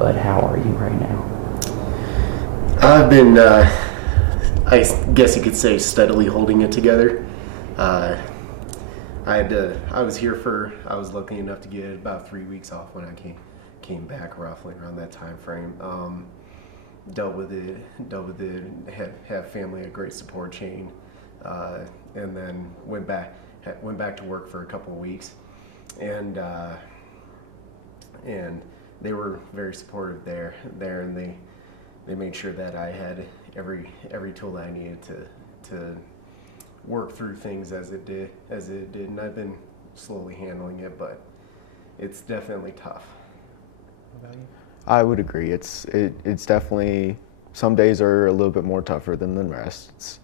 but how are you right now? I've been, I guess you could say, steadily holding it together. I was lucky enough to get about 3 weeks off when I came back, roughly around that time frame. Dealt with it, have family, a great support chain, and then went back to work for a couple of weeks, and they were very supportive there, and they made sure that I had every tool that I needed to work through things as it did, and I've been slowly handling it, but it's definitely tough. What about you? I would agree. It's definitely, some days are a little bit more tougher than the rest. It's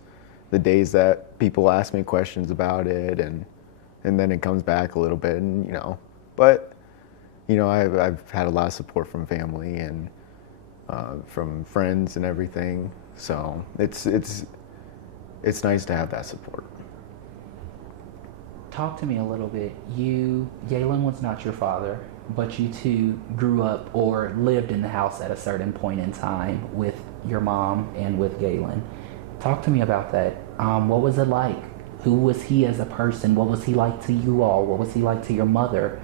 the days that people ask me questions about it, and then it comes back a little bit, and but I've had a lot of support from family and from friends and everything. So it's nice to have that support. Talk to me a little bit. Galen was not your father, but you two grew up or lived in the house at a certain point in time with your mom and with Galen. Talk to me about that. What was it like? Who was he as a person? What was he like to you all? What was he like to your mother?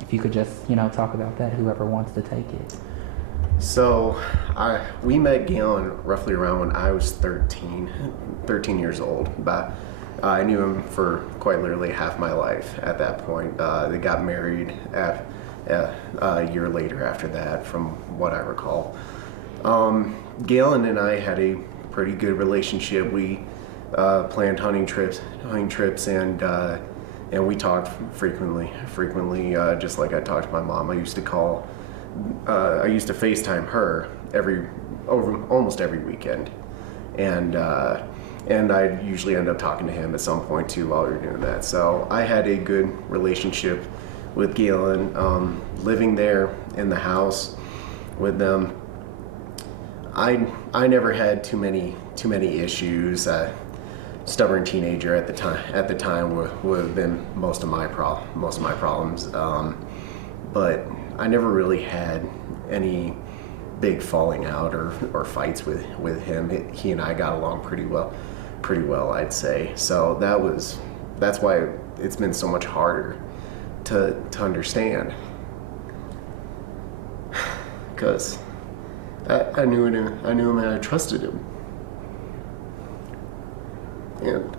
If you could just, talk about that, whoever wants to take it. So we met Galen roughly around when I was 13 years old. But I knew him for quite literally half my life at that point. They got married a year later after that, from what I recall. Galen and I had a pretty good relationship. We planned hunting trips, and we talked frequently. Just like I talked to my mom. I used to FaceTime her almost every weekend, and I'd usually end up talking to him at some point too while we were doing that. So I had a good relationship with Galen. Living there in the house with them, I never had too many issues. Stubborn teenager at the time would have been most of my problems. But I never really had any big falling out or fights with him. He and I got along pretty well, I'd say. So that's why it's been so much harder to understand, because I knew him and I trusted him, and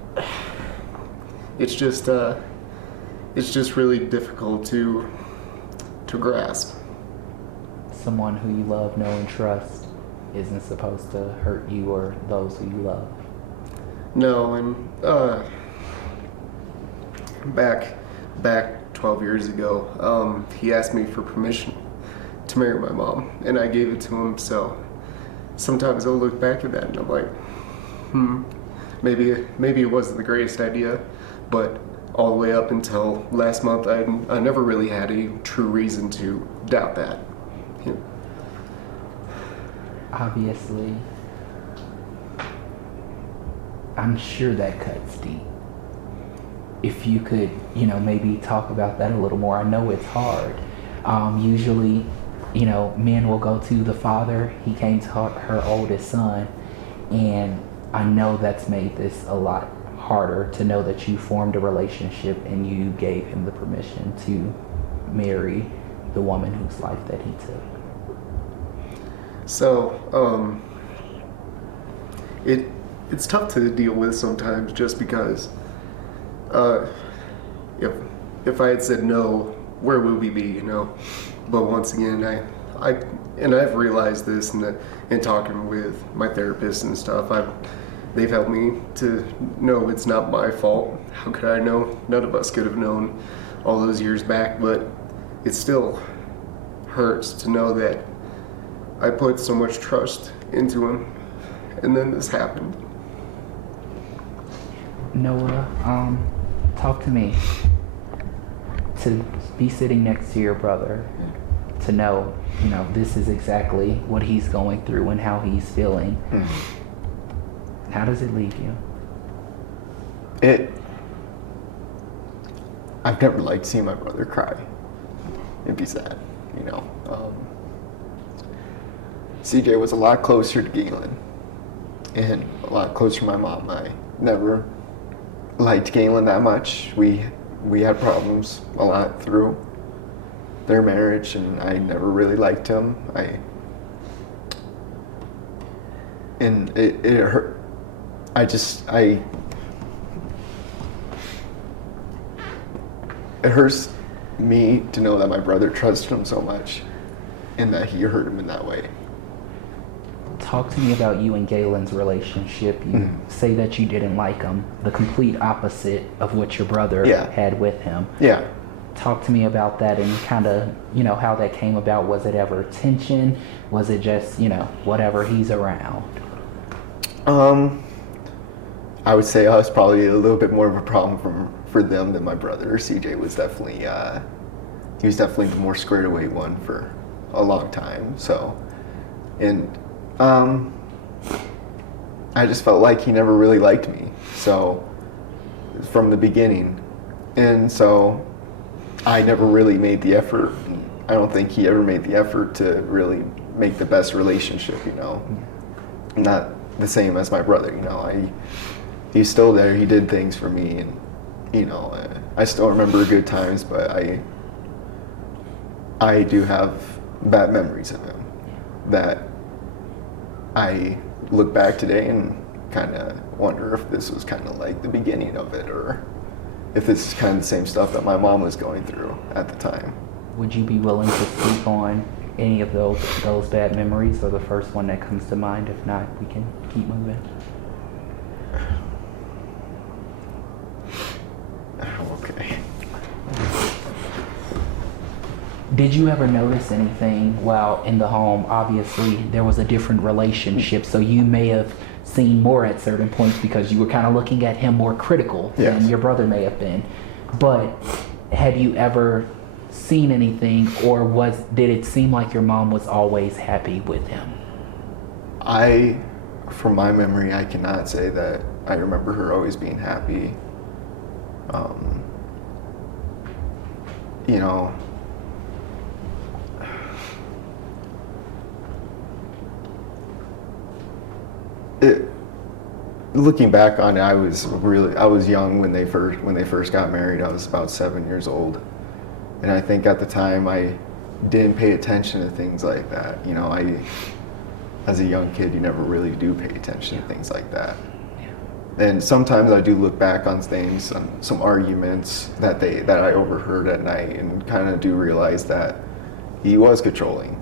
it's just really difficult to grasp. Someone who you love, know, and trust isn't supposed to hurt you or those who you love. No, and back 12 years ago, he asked me for permission to marry my mom, and I gave it to him. So sometimes I'll look back at that and I'm like, maybe it wasn't the greatest idea, but all the way up until last month, I never really had a true reason to doubt that. Obviously, I'm sure that cuts deep. If you could, maybe talk about that a little more. I know it's hard. Usually, men will go to the father. He came to her oldest son, and I know that's made this a lot harder to know that you formed a relationship and you gave him the permission to marry the woman whose life that he took. So, it's tough to deal with sometimes, just because if I had said no, where would we be, But once again, I've realized this in talking with my therapist and stuff. They've helped me to know it's not my fault. How could I know? None of us could have known all those years back, but it still hurts to know that I put so much trust into him, and then this happened. Noah, talk to me. To be sitting next to your brother, to know, this is exactly what he's going through and how he's feeling. How does it leave you? I've never liked seeing my brother cry. It'd be sad, CJ was a lot closer to Galen and a lot closer to my mom. I never liked Galen that much. We had problems a lot through their marriage, and I never really liked him. And it hurt. It hurts me to know that my brother trusted him so much and that he hurt him in that way. Talk to me about you and Galen's relationship. You say that you didn't like him, the complete opposite of what your brother had with him. Yeah. Talk to me about that and kind of, how that came about. Was it ever tension? Was it just, whatever, he's around? I would say I was probably a little bit more of a problem for them than my brother. CJ was definitely, he was definitely the more squared away one for a long time. So, and I just felt like he never really liked me. So, from the beginning. And so I never really made the effort. I don't think he ever made the effort to really make the best relationship, Not the same as my brother, he's still there. He did things for me, and I still remember good times, but I do have bad memories of him that I look back today and kind of wonder if this was kind of like the beginning of it, or if this is kind of the same stuff that my mom was going through at the time. Would you be willing to speak on any of those bad memories, or the first one that comes to mind? If not, we can keep moving. Okay. Did you ever notice anything while in the home? Obviously, there was a different relationship, so you may have seen more at certain points because you were kind of looking at him more critical than your brother may have been. But had you ever seen anything, or did it seem like your mom was always happy with him? From my memory, I cannot say that I remember her always being happy. Looking back on it, I was young when they first got married. I was about 7 years old, and I think at the time I didn't pay attention to things like that. As a young kid, you never really do pay attention to things like that. And sometimes I do look back on things, on some arguments that I overheard at night, and kind of do realize that he was controlling.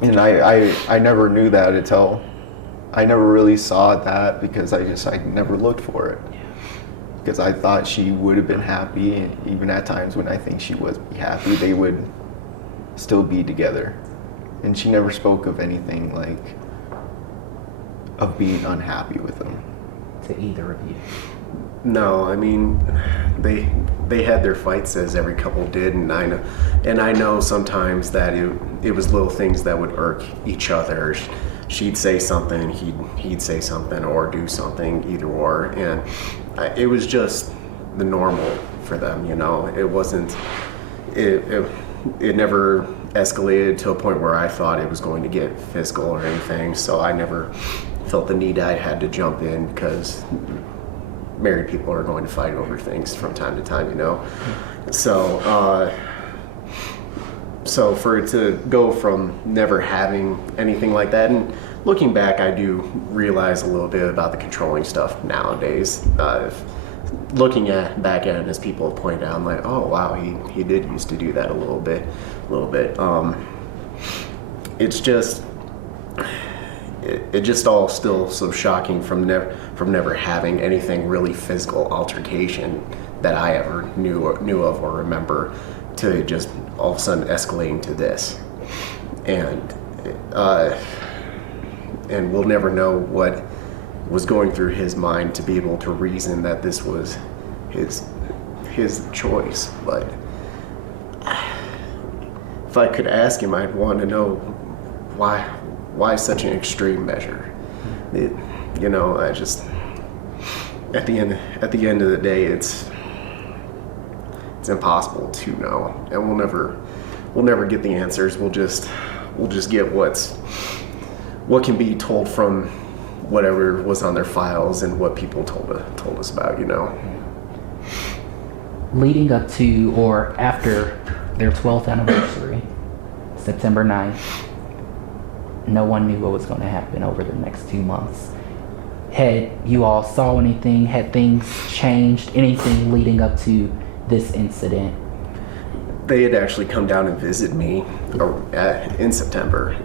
And I never knew that until I never really saw that, because I never looked for it. Because I thought she would have been happy, and even at times when I think she was happy, they would still be together. And she never spoke of anything like of being unhappy with him. To either of you? No, I mean, they had their fights, as every couple did, and I know sometimes that it was little things that would irk each other. She'd say something, he'd say something, or do something, either or, and it was just the normal for them, It wasn't. It never escalated to a point where I thought it was going to get physical or anything, so I never felt the need I had to jump in, because married people are going to fight over things from time to time, So for it to go from never having anything like that, and looking back, I do realize a little bit about the controlling stuff nowadays. Looking back at it, as people have pointed out, I'm like, oh wow, he did used to do that a little bit. It's just, it just all still so shocking from never having anything really physical altercation that I ever knew of or remember, to just all of a sudden escalating to this, and we'll never know what was going through his mind to be able to reason that this was his choice. But if I could ask him, I'd want to know why such an extreme measure. I just, at the end of the day, it's impossible to know, and we'll never get the answers. We'll just get what's what can be told from whatever was on their files and what people told us about, you know. Leading up to or after their 12th anniversary, September 9th, no one knew what was going to happen over the next 2 months. Had you all saw anything? Had things changed? Anything leading up to this incident? They had actually come down and visit me in September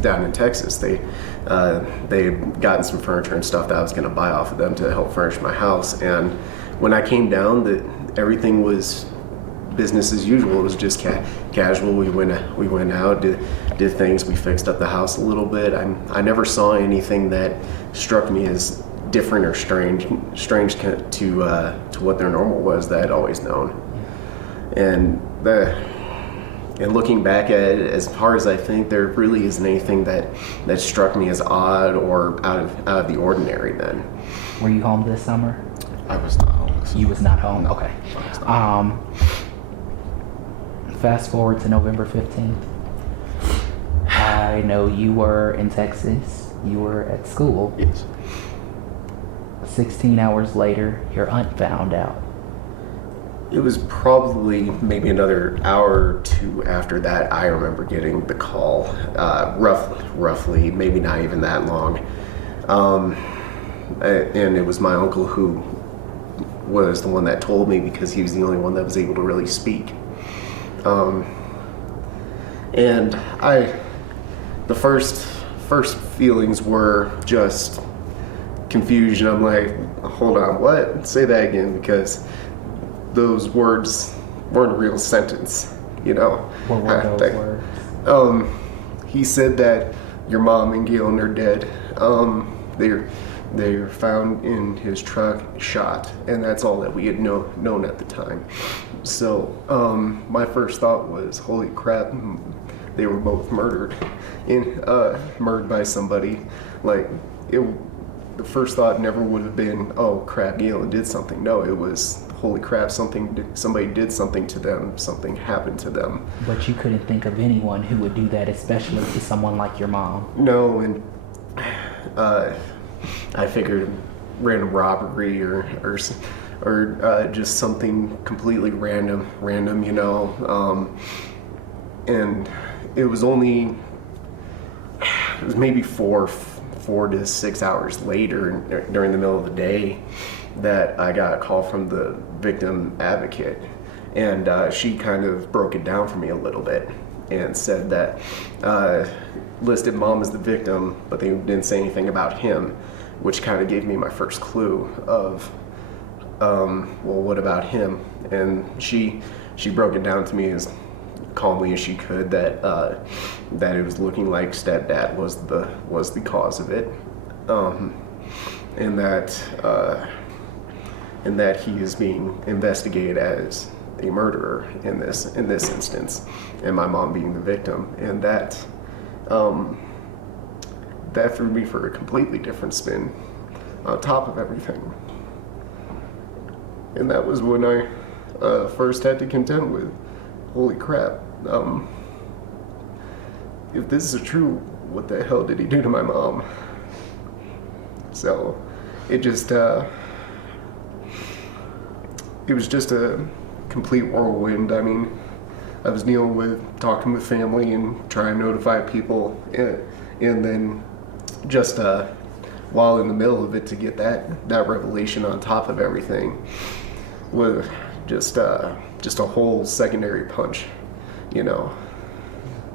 down in Texas. They had gotten some furniture and stuff that I was going to buy off of them to help furnish my house. And when I came down, everything was business as usual. It was just casual. We went out, did things. We fixed up the house a little bit. I never saw anything that struck me as different or strange to what their normal was that I'd always known. And looking back at it, as far as I think, there really isn't anything that struck me as odd or out of the ordinary then. Were you home this summer? I was not home. You was not home? Okay. Fast forward to November 15th. I know you were in Texas. You were at school. Yes. 16 hours later, your aunt found out. It was probably maybe another hour or two after that I remember getting the call, roughly, maybe not even that long. And it was my uncle who was the one that told me, because he was the only one that was able to really speak. And the first feelings were just confusion. I'm like, hold on, what? Say that again, because those words weren't a real sentence, you know. What were those words? He said that your mom and Galen are dead. They're found in his truck, shot, and that's all that we had known at the time. So my first thought was, holy crap, they were both murdered by somebody. Like, the first thought never would have been, oh crap, Galen did something. No, it was, holy crap, somebody did something to them, something happened to them. But you couldn't think of anyone who would do that, especially to someone like your mom. No, and I figured random robbery or just something completely random, you know. And it was maybe 4 to 6 hours later, during the middle of the day, that I got a call from the victim advocate, and she kind of broke it down for me a little bit and said that listed mom as the victim, but they didn't say anything about him, which kind of gave me my first clue of, well, what about him? And she broke it down to me as calmly as she could that it was looking like stepdad was the cause of it, and that he is being investigated as a murderer in this instance, and my mom being the victim, and that threw me for a completely different spin on top of everything. And that was when I first had to contend with, holy crap, if this is true, what the hell did he do to my mom? So it was just a complete whirlwind. I mean, I was talking with family and trying to notify people, and then just while in the middle of it, to get that revelation on top of everything was just a whole secondary punch, you know.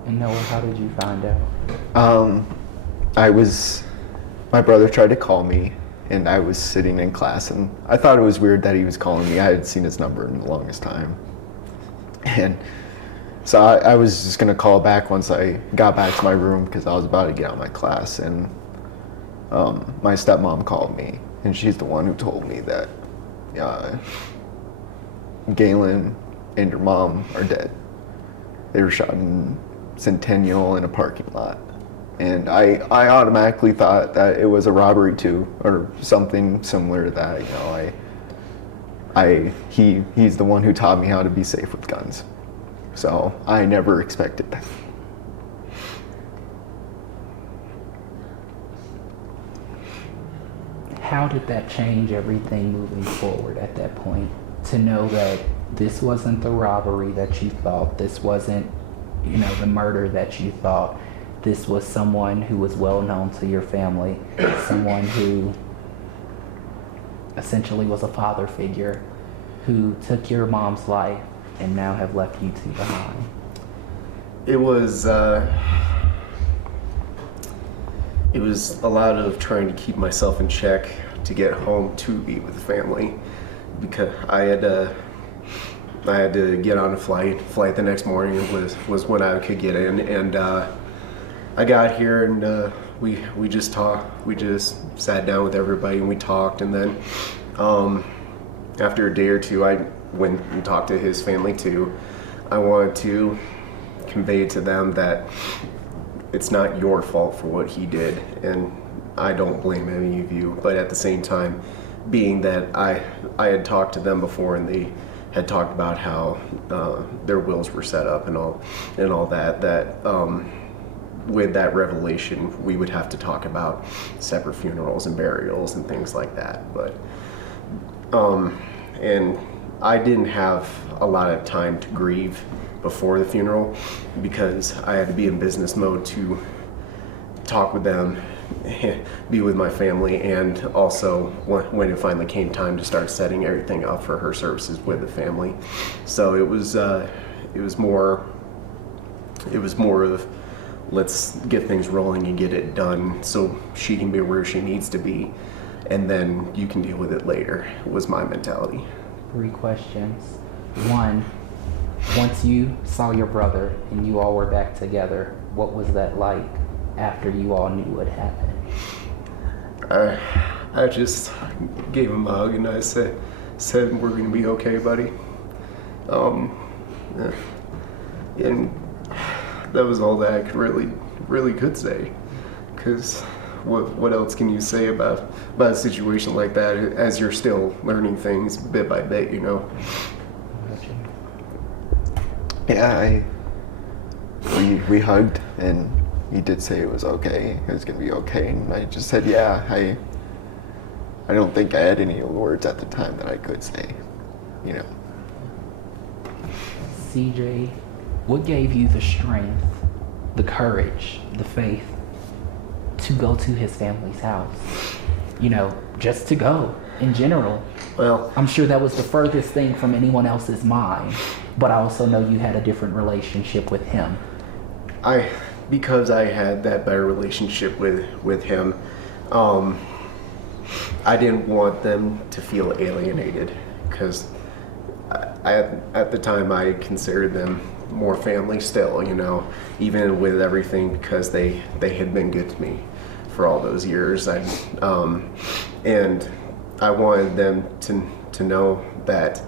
And Noah, how did you find out? My brother tried to call me, and I was sitting in class, and I thought it was weird that he was calling me. I had seen his number in the longest time. And so I was just gonna call back once I got back to my room, because I was about to get out of my class, and my stepmom called me, and she's the one who told me that Galen and your mom are dead. They were shot in Centennial in a parking lot. And I automatically thought that it was a robbery too, or something similar to that. You know, he's the one who taught me how to be safe with guns. So I never expected that. how did that change everything moving forward at that point? To know that this wasn't the robbery that you thought, this wasn't, the murder that you thought, this was someone who was well known to your family, someone who essentially was a father figure, who took your mom's life and now have left you two behind. It was a lot of trying to keep myself in check to get home to be with the family, because I had to get on a flight the next morning was when I could get in, and I got here and we just talked. We just sat down with everybody and we talked, and then after a day or two I went and talked to his family too. I wanted to convey to them that it's not your fault for what he did, and I don't blame any of you, but at the same time, being that I had talked to them before and they had talked about how their wills were set up and all that with that revelation we would have to talk about separate funerals and burials and things like that. But and I didn't have a lot of time to grieve before the funeral because I had to be in business mode to talk with them, be with my family, and also when it finally came time to start setting everything up for her services with the family. So it was more of let's get things rolling and get it done so she can be where she needs to be, and then you can deal with it later, was my mentality. 3 questions. 1, once you saw your brother and you all were back together, what was that like after you all knew what happened? I just gave him a hug and I said we're gonna be okay, buddy. And that was all that I could really could say, because what else can you say about a situation like that as you're still learning things bit by bit, Yeah, we hugged and he did say it was okay. It was gonna be okay, and I just said, yeah. I don't think I had any words at the time that I could say, CJ, what gave you the strength, the courage, the faith to go to his family's house? Just to go in general. Well, I'm sure that was the furthest thing from anyone else's mind, but I also know you had a different relationship with him. Because I had that better relationship with him, I didn't want them to feel alienated, because at the time I considered them more family still, even with everything, because they had been good to me for all those years. And I wanted them to know that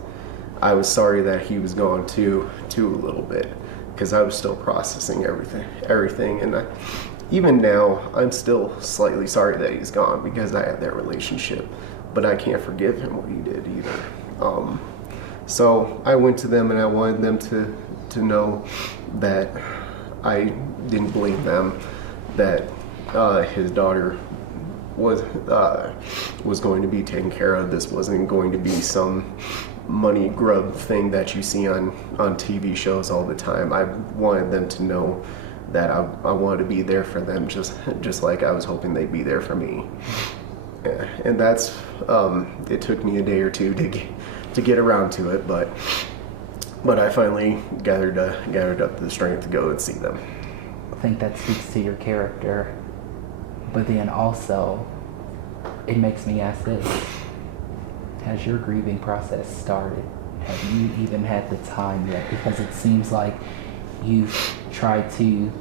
I was sorry that he was gone too a little bit, because I was still processing everything, and even now I'm still slightly sorry that he's gone, because I had that relationship, but I can't forgive him what he did either. So I went to them and I wanted them to know that I didn't blame them, that his daughter was going to be taken care of. This wasn't going to be some money grub thing that you see on TV shows all the time. I wanted them to know that I wanted to be there for them, just like I was hoping they'd be there for me. And that's it took me a day or two to get around to it, but I finally gathered up the strength to go and see them. I think that speaks to your character, but then also it makes me ask this: has your grieving process started? Have you even had the time yet? Because it seems like you've tried to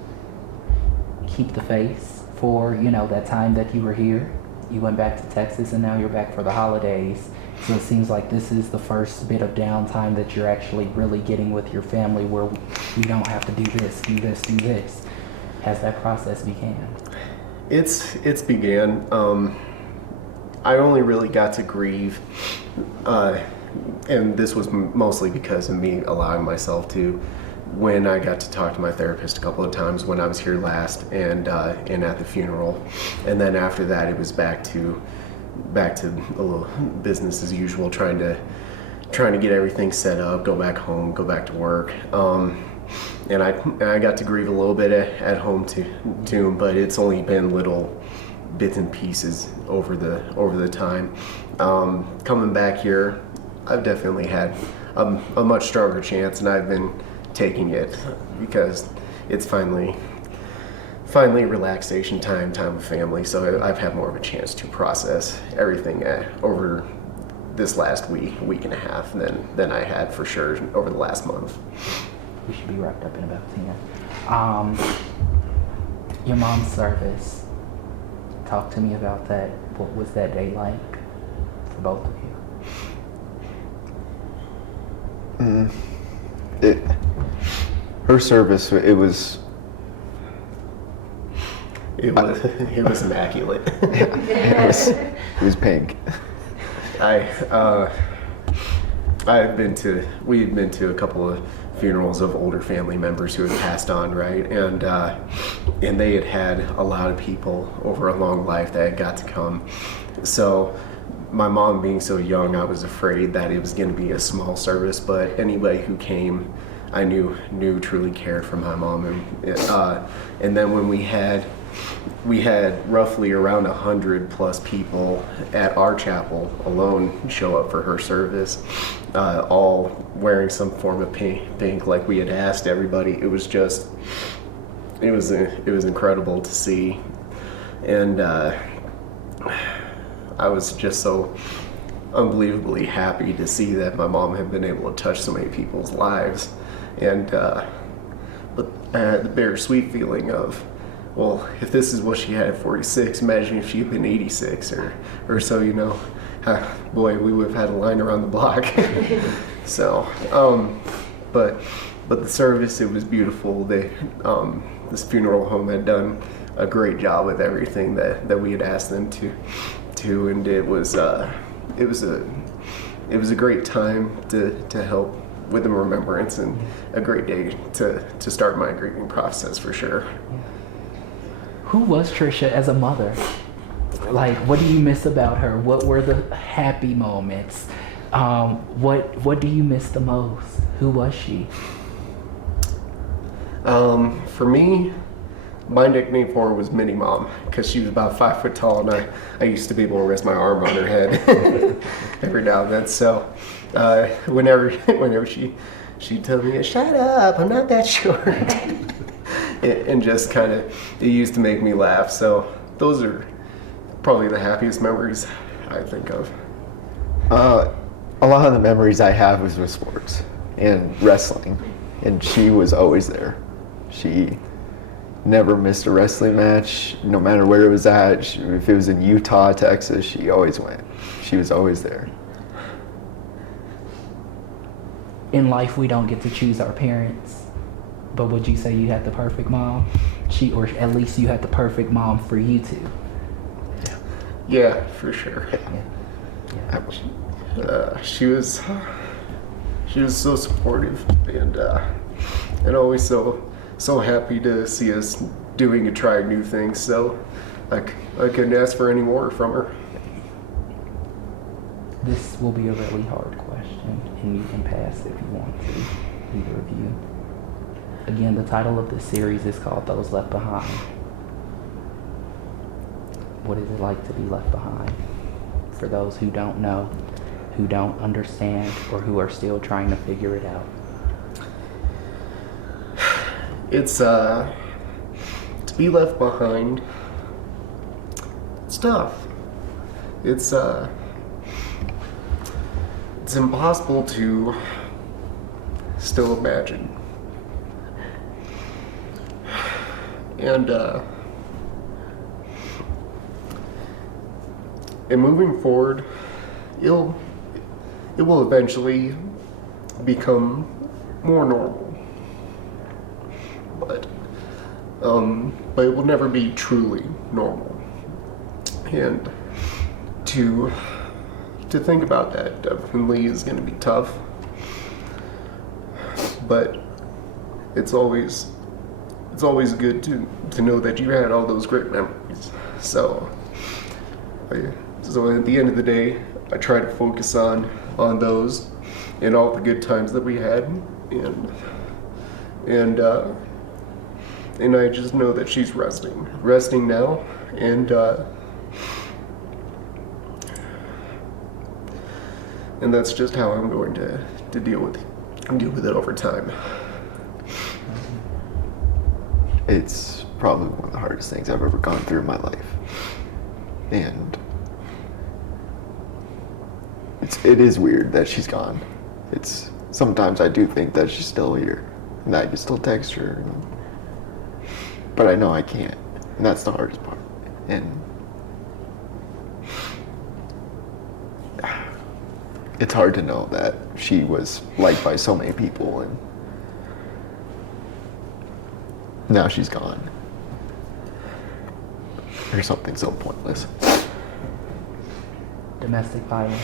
keep the faith for, that time that you were here. You went back to Texas and now you're back for the holidays. So it seems like this is the first bit of downtime that you're actually really getting with your family, where you don't have to do this, do this, do this. Has that process began? It's began. I only really got to grieve, and this was mostly because of me allowing myself to, when I got to talk to my therapist a couple of times when I was here last, and at the funeral. And then after that, it was back to back to a little business as usual, trying to get everything set up, go back home, go back to work. And I got to grieve a little bit at home too, but it's only been little bits and pieces over the time. Coming back here, I've definitely had a much stronger chance, and I've been taking it because it's finally relaxation time with family. So I've had more of a chance to process everything over this last week and a half than I had for sure over the last month. We should be wrapped up in about 10. Your mom's service. Talk to me about that. What was that day like for both of you? Her service, it was immaculate. it was pink. We had been to a couple of funerals of older family members who had passed on, right? And they had a lot of people over a long life that had got to come. So my mom being so young, I was afraid that it was going to be a small service, but anybody who came, I knew truly cared for my mom. And then when we had roughly around 100 plus people at our chapel alone show up for her service, all wearing some form of pink like we had asked everybody. It was incredible to see. And I was just so unbelievably happy to see that my mom had been able to touch so many people's lives. And but I had the bittersweet feeling of, well, if this is what she had at 46, imagine if she had been 86 or so, you know. Boy, we would have had a line around the block. So, but the service, it was beautiful. This funeral home had done a great job with everything that we had asked them to, and it was a great time to help with the remembrance, and a great day to start my grieving process for sure. Who was Tricia as a mother? Like, what do you miss about her? What were the happy moments? What do you miss the most? Who was she? For me, my nickname for her was Mini Mom, because she was about 5 foot tall, and I used to be able to rest my arm on her head every now and then. So whenever she'd tell me, "Shut up, I'm not that short," and just kind of, it used to make me laugh. So those are probably the happiest memories I think of. A lot of the memories I have was with sports and wrestling, and she was always there. She never missed a wrestling match, no matter where it was at. If it was in Utah, Texas, she always went. She was always there. In life, we don't get to choose our parents, but would you say you had the perfect mom? Or at least you had the perfect mom for you two. Yeah, for sure. Yeah. She was so supportive, and always so happy to see us doing and trying new things. So I couldn't ask for any more from her. This will be a really hard question, and you can pass if you want to, either of you. Again, the title of this series is called Those Left Behind. What is it like to be left behind? For those who don't know, who don't understand, or who are still trying to figure it out. It's to be left behind. It's tough. It's impossible to still imagine. And moving forward, it will eventually become more normal. But it will never be truly normal. And to think about that definitely is going to be tough. But it's always good to know that you had all those great memories. So So at the end of the day, I try to focus on those and all the good times that we had, and I just know that she's resting now, and that's just how I'm going to deal with it over time. It's probably one of the hardest things I've ever gone through in my life. And it is weird that she's gone. Sometimes I do think that she's still here, and I can still text her, but I know I can't, and that's the hardest part. And it's hard to know that she was liked by so many people, and now she's gone. Or something so pointless. Domestic violence.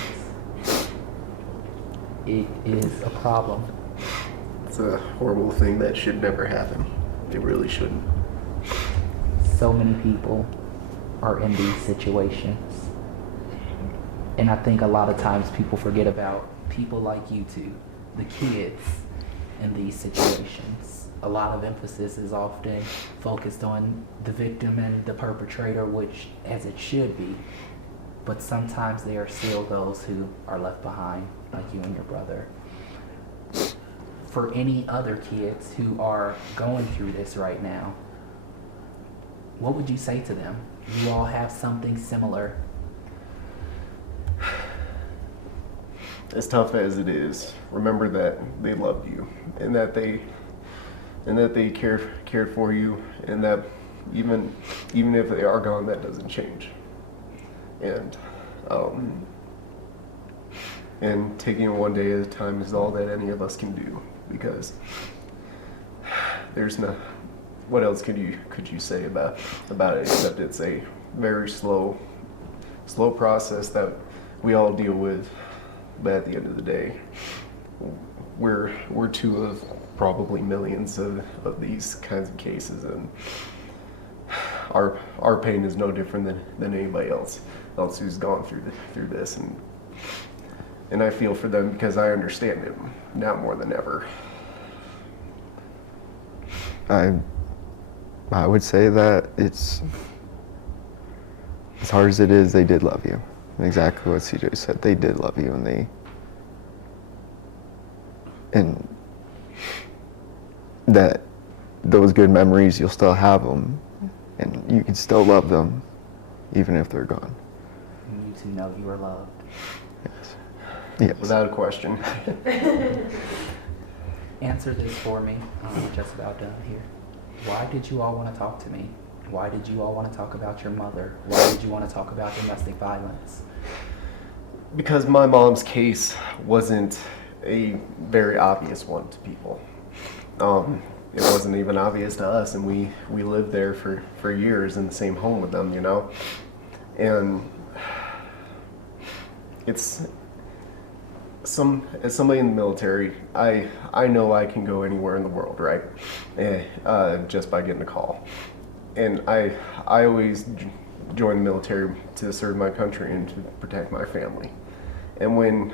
It is a problem. It's a horrible thing that should never happen. It really shouldn't. So many people are in these situations. And I think a lot of times people forget about people like you two, the kids, in these situations. A lot of emphasis is often focused on the victim and the perpetrator, which as it should be. But sometimes there are still those who are left behind, like you and your brother. For any other kids who are going through this right now, what would you say to them? You all have something similar. As tough as it is, remember that they loved you, and that they cared for you, and that even if they are gone, that doesn't change. And taking it one day at a time is all that any of us can do, because there's no, what else could you say about it, except it's a very slow process that we all deal with. But at the end of the day, we're two of probably millions of these kinds of cases, and our pain is no different than anybody else who's gone through this, and I feel for them because I understand it now more than ever. I would say that it's as hard as it is, they did love you. Exactly what CJ said. They did love you, and that those good memories, you'll still have them, and you can still love them, even if they're gone. You need to know you are loved. Yes. Yes. Without a question. Answer this for me. I'm just about done here. Why did you all want to talk to me? Why did you all want to talk about your mother? Why did you want to talk about domestic violence? Because my mom's case wasn't a very obvious one to people. It wasn't even obvious to us, and we lived there for years in the same home with them, you know? And as somebody in the military, I know I can go anywhere in the world, right? Just by getting a call. And I always joined the military to serve my country and to protect my family. And when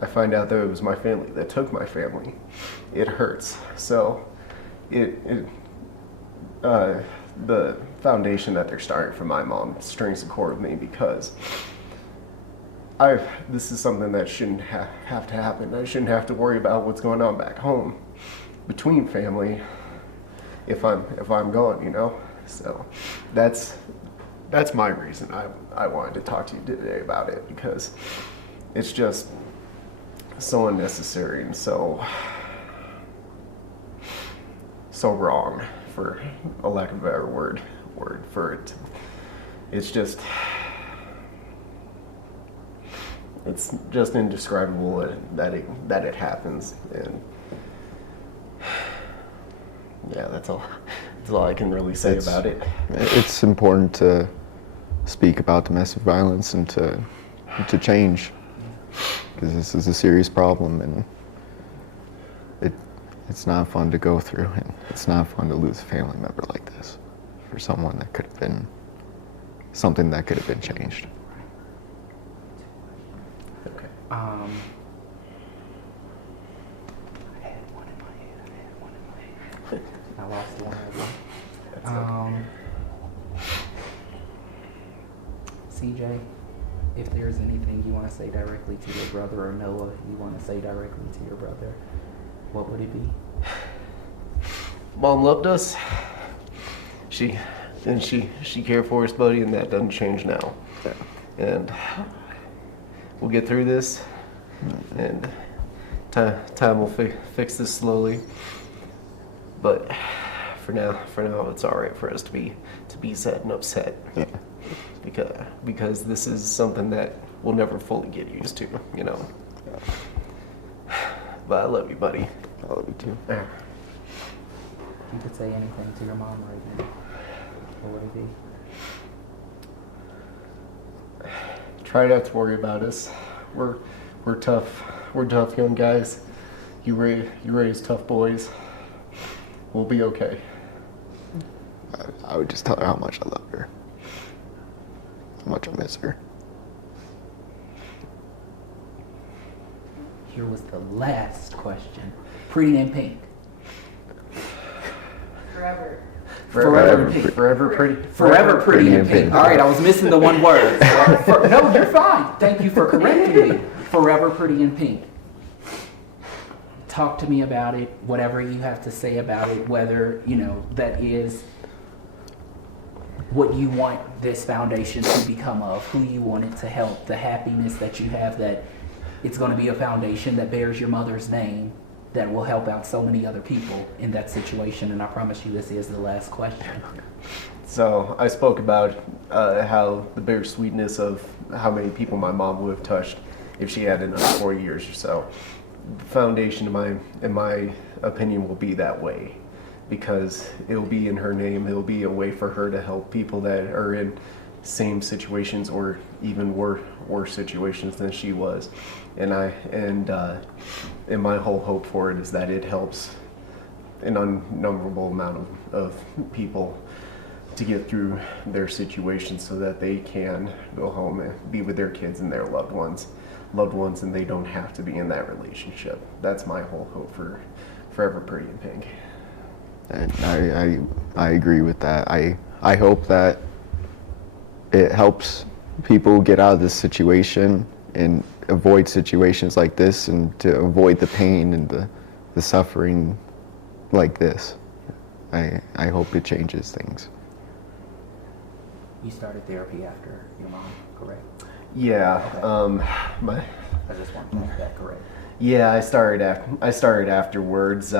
I find out that it was my family that took my family, it hurts. So the foundation that they're starting for my mom strings a chord with me, because this is something that shouldn't have to happen. I shouldn't have to worry about what's going on back home between family if I'm gone, you know? So that's my reason I wanted to talk to you today about it, because it's just so unnecessary and so wrong, for a lack of a better word for it. It's just indescribable that it happens, and yeah, that's all I can really say about it. It's important to speak about domestic violence and to change, because this is a serious problem, and it's not fun to go through, and it's not fun to lose a family member like this for someone that could have been something that could have been changed. I had one in my head. I lost one of them. CJ, if there's anything you want to say directly to your brother, or Noah, you want to say directly to your brother, what would it be? Mom loved us. She cared for us, buddy, and that doesn't change now. And we'll get through this, and time will fix this slowly. But for now, it's all right for us to be sad and upset. Yeah. Because this is something that we'll never fully get used to, you know. But I love you, buddy. I love you too. Yeah. You could say anything to your mom right now. What would it be? Try not to worry about us. We're tough. We're tough young guys. You raise tough boys. We'll be okay. I would just tell her how much I love her. How much I miss her. Here was the last question. Pretty in pink. Forever. Forever pink. Forever pretty. Forever pretty in pink. All right, I was missing the one word. No, you're fine. Thank you for correcting me. Forever pretty in pink. Talk to me about it, whatever you have to say about it, whether, that is what you want this foundation to become of, who you want it to help, the happiness that you have, that it's going to be a foundation that bears your mother's name, that will help out so many other people in that situation. And I promise you this is the last question. So I spoke about how the bittersweetness of how many people my mom would have touched if she had another 4 years or so. The foundation, in my opinion, will be that way, because it'll be in her name. It'll be a way for her to help people that are in same situations or even worse situations than she was. And my whole hope for it is that it helps an unnumberable amount of people to get through their situations so that they can go home and be with their kids and their loved ones, and they don't have to be in that relationship. That's my whole hope for Forever Pretty in Pink. And I agree with that. I hope that it helps people get out of this situation and avoid situations like this, and to avoid the pain and the suffering like this. I hope it changes things. You started therapy after your mom, correct? Yeah. Okay. My I just want to make that correct. Yeah, I started afterwards.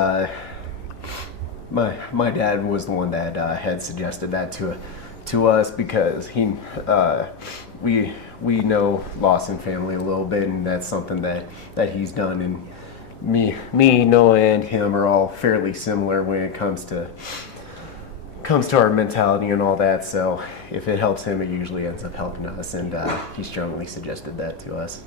My dad was the one that had suggested that to us, because we know loss in family a little bit, and that's something that he's done. And me, Noah, and him are all fairly similar when it comes to our mentality and all that. So if it helps him, it usually ends up helping us, and he strongly suggested that to us.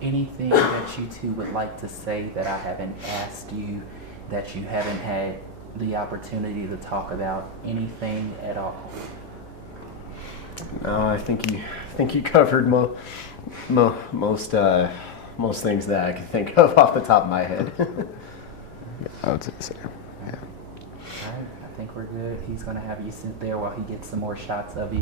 Anything that you two would like to say that I haven't asked you, that you haven't had the opportunity to talk about? Anything at all? No, I think you covered most things that I can think of off the top of my head. I would say so. Yeah. All right, I think we're good. He's going to have you sit there while he gets some more shots of you.